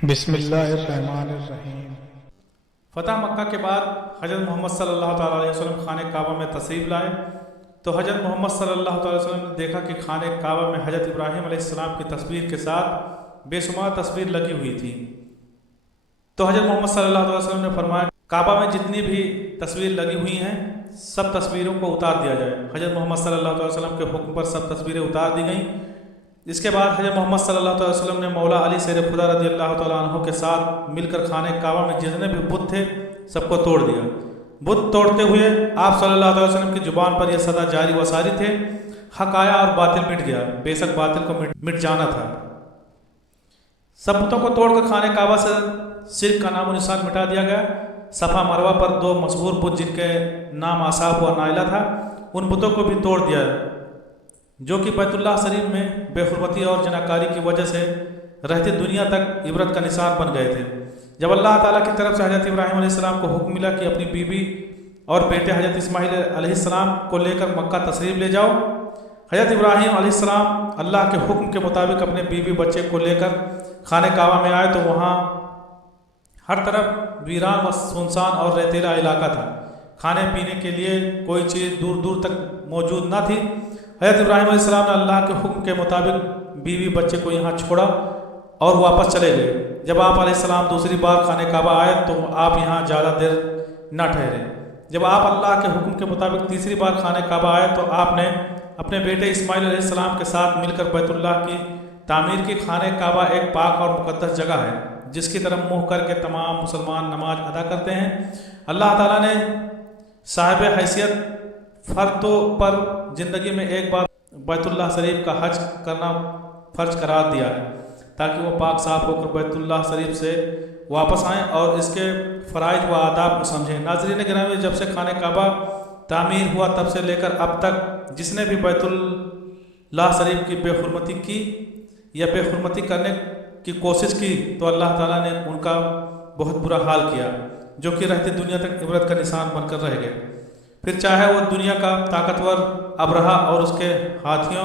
بسم اللہ الرحمن الرحیم۔ فتح مکہ کے بعد حضرت محمد صلی اللہ تعالیٰ علیہ وسلم خانہ کعبہ میں تشریف لائے تو حضرت محمد صلی اللہ تعالیٰ علیہ وسلم نے دیکھا کہ خانہ کعبہ میں حضرت ابراہیم علیہ السلام کی تصویر کے ساتھ بے شمار تصویر لگی ہوئی تھی۔ تو حضرت محمد صلی اللہ علیہ وسلم نے فرمایا کعبہ میں جتنی بھی تصویر لگی ہوئی ہیں سب تصویروں کو اتار دیا جائے۔ حضرت محمد صلی اللہ علیہ وسلم کے حکم پر سب تصویریں اتار دی گئیں۔ اس کے بعد حضرت محمد صلی اللہ علیہ وسلم نے مولا علی شیر خدا رضی اللہ تعالیٰ عنہ کے ساتھ مل کر خانہ کعبہ میں جتنے بھی بت تھے سب کو توڑ دیا۔ بت توڑتے ہوئے آپ صلی اللہ علیہ وسلم کی زبان پر یہ صدا جاری و ساری تھے، حق آیا اور باطل مٹ گیا، بے شک باطل کو مٹ جانا تھا۔ سب بتوں کو توڑ کر خانہ کعبہ سے شرک کا نام و نشان مٹا دیا گیا۔ صفا مروہ پر دو مشہور بت جن کے نام آصاف و نائلہ تھا ان بتوں کو بھی توڑ دیا، جو کہ بیت اللہ شریف میں بے حرمتی اور جناکاری کی وجہ سے رہتی دنیا تک عبرت کا نشان بن گئے تھے۔ جب اللہ تعالیٰ کی طرف سے حضرت ابراہیم علیہ السلام کو حکم ملا کہ اپنی بیوی اور بیٹے حضرت اسماعیل علیہ السلام کو لے کر مکہ تشریف لے جاؤ، حضرت ابراہیم علیہ السلام اللہ کے حکم کے مطابق اپنے بیوی بچے کو لے کر خانہ کعبہ میں آئے تو وہاں ہر طرف ویران و سنسان اور ریتیلا علاقہ تھا۔ کھانے پینے کے لیے کوئی چیز دور دور تک موجود نہ تھی۔ حضرت ابراہیم علیہ السلام نے اللہ کے حکم کے مطابق بیوی بچے کو یہاں چھوڑا اور واپس چلے گئے۔ جب آپ علیہ السلام دوسری بار خانہ کعبہ آئے تو آپ یہاں زیادہ دیر نہ ٹھہرے۔ جب آپ اللہ کے حکم کے مطابق تیسری بار خانہ کعبہ آئے تو آپ نے اپنے بیٹے اسماعیل علیہ السلام کے ساتھ مل کر بیت اللہ کی تعمیر کی۔ خانہ کعبہ ایک پاک اور مقدس جگہ ہے جس کی طرف منہ کر کے تمام مسلمان نماز ادا کرتے ہیں۔ اللہ تعالیٰ نے صاحب حیثیت فردوں پر زندگی میں ایک بار بیت اللہ شریف کا حج کرنا فرض قرار دیا ہے تاکہ وہ پاک صاف ہو کر بیت اللہ شریف سے واپس آئیں اور اس کے فرائض و آداب کو سمجھیں۔ ناظرین گرامی، جب سے خانہ کعبہ تعمیر ہوا تب سے لے کر اب تک جس نے بھی بیت اللہ شریف کی بے حرمتی کی یا بے حرمتی کرنے کی کوشش کی تو اللہ تعالیٰ نے ان کا بہت برا حال کیا، جو کہ رہتی دنیا تک عبرت کا نشان بن کر رہ گئے۔ پھر چاہے وہ دنیا کا طاقتور ابرہہ اور اس کے ہاتھیوں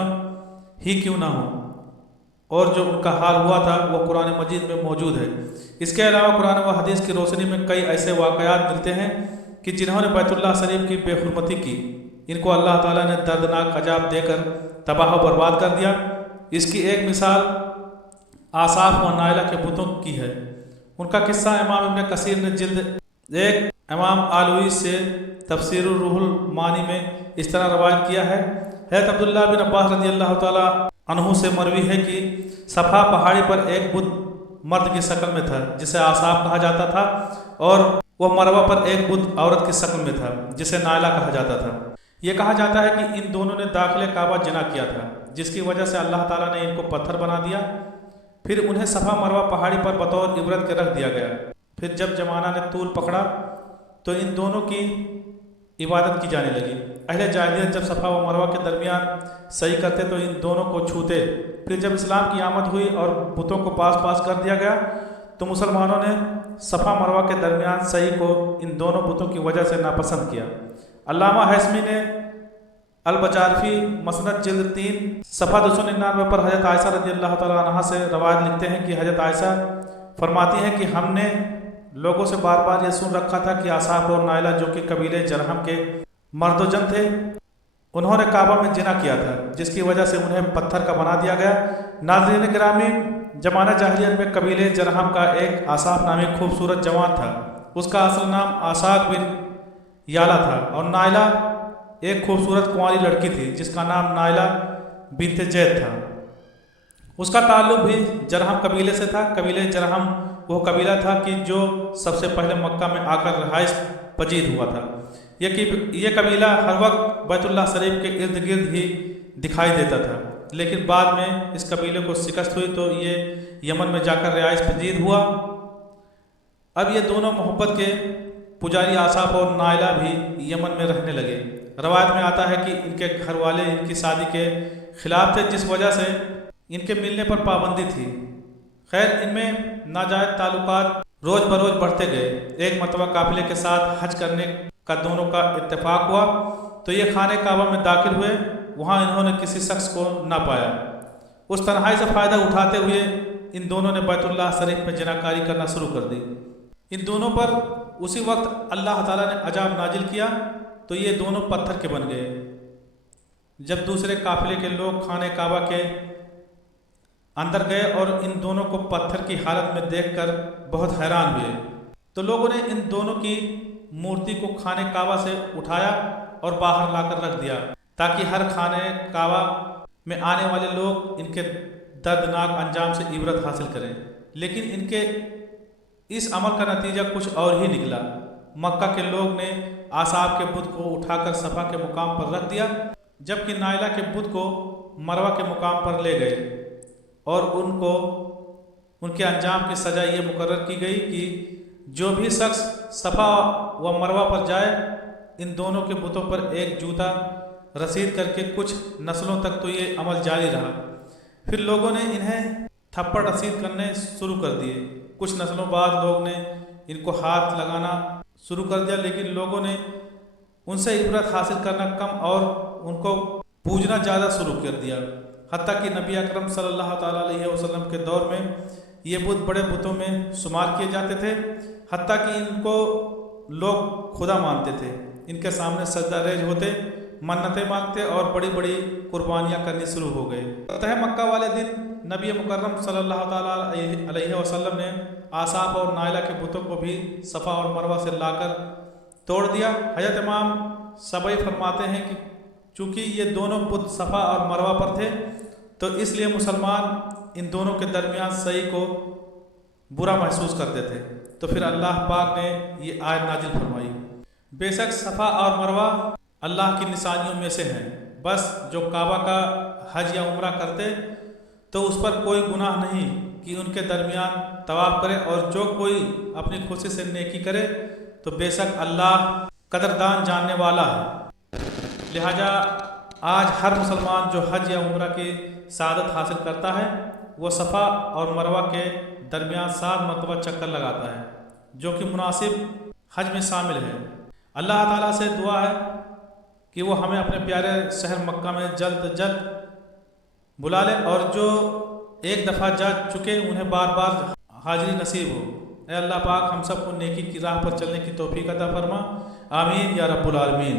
ہی کیوں نہ ہوں، اور جو ان کا حال ہوا تھا وہ قرآن مجید میں موجود ہے۔ اس کے علاوہ قرآن و حدیث کی روشنی میں کئی ایسے واقعات ملتے ہیں کہ جنہوں نے بیت اللہ شریف کی بے حرمتی کی، ان کو اللہ تعالیٰ نے دردناک عذاب دے کر تباہ و برباد کر دیا۔ اس کی ایک مثال آصاف و نائلہ کے بتوں کی ہے۔ ان کا قصہ امام ابن کثیر نے جلد ایک امام آلوی سے تفسیر الروح المانی میں اس طرح روایت کیا ہے۔ حضرت عبداللہ بن عباس رضی اللہ تعالیٰ عنہ سے مروی ہے کہ صفا پہاڑی پر ایک بت مرد کی شکل میں تھا جسے آصاف کہا جاتا تھا، اور وہ مروہ پر ایک بت عورت کی شکل میں تھا جسے نائلہ کہا جاتا تھا۔ یہ کہا جاتا ہے کہ ان دونوں نے داخل کعبہ جنا کیا تھا، جس کی وجہ سے اللہ تعالیٰ نے ان کو پتھر بنا دیا، پھر انہیں صفا مروہ پہاڑی پر بطور عبرت کے رکھ دیا گیا۔ پھر جب زمانہ نے طول پکڑا تو ان دونوں کی عبادت کی جانے لگی۔ اہل جاہلیت جب صفا و مروہ کے درمیان سعی کرتے تو ان دونوں کو چھوتے، پھر جب اسلام کی آمد ہوئی اور بتوں کو پاس پاس کر دیا گیا تو مسلمانوں نے صفا مروہ کے درمیان سعی کو ان دونوں بتوں کی وجہ سے ناپسند کیا۔ علامہ ہیثمی نے البجارفی مسند جلد 3 صفحہ 299 پر حضرت عائشہ رضی اللہ تعالیٰ عنہا سے روایت لکھتے ہیں کہ حضرت عائشہ فرماتی ہیں کہ ہم نے لوگوں سے بار بار یہ سن رکھا تھا کہ آصاف اور نائلہ جو کہ قبیلے جرہم کے مرد و جن تھے، انہوں نے کعبہ میں جنا کیا تھا جس کی وجہ سے انہیں پتھر کا بنا دیا گیا۔ ناظرین گرامی، زمانہ جاہلیت میں قبیلے جرہم کا ایک آصاف نامی خوبصورت جوان تھا۔ اس کا اصل نام آصاق بن یالا تھا، اور نائلہ ایک خوبصورت کنواری لڑکی تھی جس کا نام نائلہ بنت زید تھا۔ اس کا تعلق بھی جرہم قبیلے سے تھا۔ قبیلے جرہم وہ قبیلہ تھا کہ جو سب سے پہلے مکہ میں آ کر رہائش پذیر ہوا تھا۔ یہ قبیلہ ہر وقت بیت اللہ شریف کے ارد گرد ہی دکھائی دیتا تھا، لیکن بعد میں اس قبیلے کو شکست ہوئی تو یہ یمن میں جا کر رہائش پذیر ہوا۔ اب یہ دونوں محبت کے پجاری آصاف اور نائلہ بھی یمن میں رہنے لگے۔ روایت میں آتا ہے کہ ان کے گھر والے ان کی شادی کے خلاف تھے، جس وجہ سے ان کے ملنے پر پابندی تھی۔ خیر، ان میں ناجائز تعلقات روز بروز بڑھتے گئے۔ ایک مرتبہ قافلے کے ساتھ حج کرنے کا دونوں کا اتفاق ہوا تو یہ خانہ کعبہ میں داخل ہوئے۔ وہاں انہوں نے کسی شخص کو نہ پایا۔ اس تنہائی سے فائدہ اٹھاتے ہوئے ان دونوں نے بیت اللہ شریف میں جناکاری کرنا شروع کر دی۔ ان دونوں پر اسی وقت اللہ تعالیٰ نے عذاب نازل کیا تو یہ دونوں پتھر کے بن گئے۔ جب دوسرے قافلے کے لوگ خانہ کعبہ کے اندر گئے اور ان دونوں کو پتھر کی حالت میں دیکھ کر بہت حیران ہوئے تو لوگوں نے ان دونوں کی مورتی کو خانہ کعبہ سے اٹھایا اور باہر لا کر رکھ دیا تاکہ ہر خانہ کعبہ میں آنے والے لوگ ان کے دردناک انجام سے عبرت حاصل کریں۔ لیکن ان کے اس عمل کا نتیجہ کچھ اور ہی نکلا۔ مکہ کے لوگ نے آصاب کے بت کو اٹھا کر صفا کے مقام پر رکھ دیا، جبکہ نائلہ کے بت کو مروہ کے مقام پر لے گئے، اور ان کے انجام کی سزا یہ مقرر کی گئی کہ جو بھی شخص صفا و مروہ پر جائے ان دونوں کے بتوں پر ایک جوتا رسید کر کے کچھ نسلوں تک تو یہ عمل جاری رہا۔ پھر لوگوں نے انہیں تھپڑ رسید کرنے شروع کر دیے۔ کچھ نسلوں بعد لوگ نے ان کو ہاتھ لگانا شروع کر دیا، لیکن لوگوں نے ان سے عبرت حاصل کرنا کم اور ان کو پوجنا زیادہ شروع کر دیا، حتیٰ کہ نبی اکرم صلی اللہ تعالیٰ علیہ وسلم کے دور میں یہ بت بڑے بتوں میں شمار کیے جاتے تھے، حتیٰ کہ ان کو لوگ خدا مانتے تھے۔ ان کے سامنے سجدہ ریز ہوتے، منتیں مانگتے اور بڑی بڑی قربانیاں کرنی شروع ہو گئے۔ فتح مکہ والے دن نبی مکرم صلی اللہ تعالیٰ علیہ وسلم نے آصاب اور نائلہ کے بتوں کو بھی صفا اور مروہ سے لا کر توڑ دیا۔ حضرت امام سبعی فرماتے ہیں کہ چونکہ یہ دونوں بت صفا اور مروہ پر تھے تو اس لیے مسلمان ان دونوں کے درمیان صحیح کو برا محسوس کرتے تھے، تو پھر اللہ پاک نے یہ آیت نازل فرمائی، بے شک صفا اور مروہ اللہ کی نشانیوں میں سے ہیں، بس جو کعبہ کا حج یا عمرہ کرتے تو اس پر کوئی گناہ نہیں کہ ان کے درمیان طواف کرے، اور جو کوئی اپنی خوشی سے نیکی کرے تو بے شک اللہ قدردان جاننے والا ہے۔ لہٰذا آج ہر مسلمان جو حج یا عمرہ کی سعادت حاصل کرتا ہے وہ صفا اور مروہ کے درمیان 7 مرتبہ چکر لگاتا ہے، جو کہ مناسب حج میں شامل ہے۔ اللہ تعالیٰ سے دعا ہے کہ وہ ہمیں اپنے پیارے شہر مکہ میں جلد جلد بلا لے، اور جو ایک دفعہ جا چکے انہیں بار بار حاضری نصیب ہو۔ اے اللہ پاک ہم سب کو نیکی کی راہ پر چلنے کی توفیق عطا فرما، آمین یا رب العالمین۔